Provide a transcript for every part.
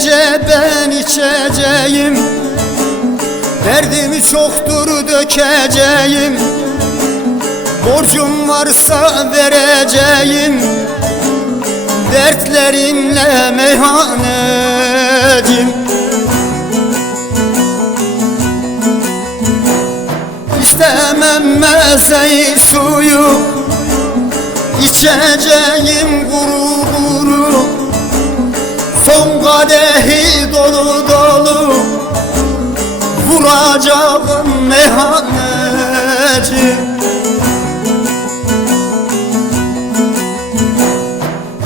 gece ben içeceğim, derdimi çoktur dökeceğim. Borcum varsa vereceğim, dertlerinle meyhanecim. İstemem mezeyi suyu, içeceğim kuru kuru. Son kadehi dolu dolu, vuracağım meyhaneci.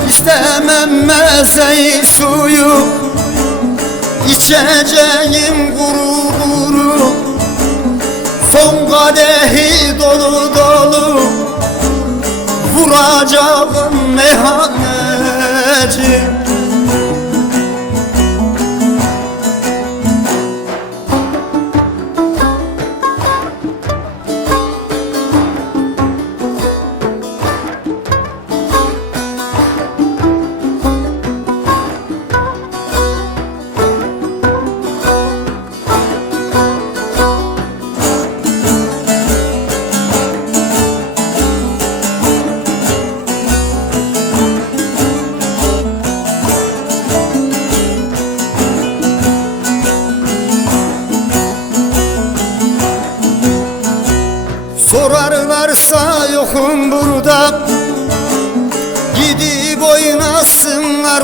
İstemem mezeyi suyu, içeceğim kuru kuru. Son kadehi dolu dolu, vuracağım meyhaneci. Sorarlarsa yokum burada, gidip oynasınlar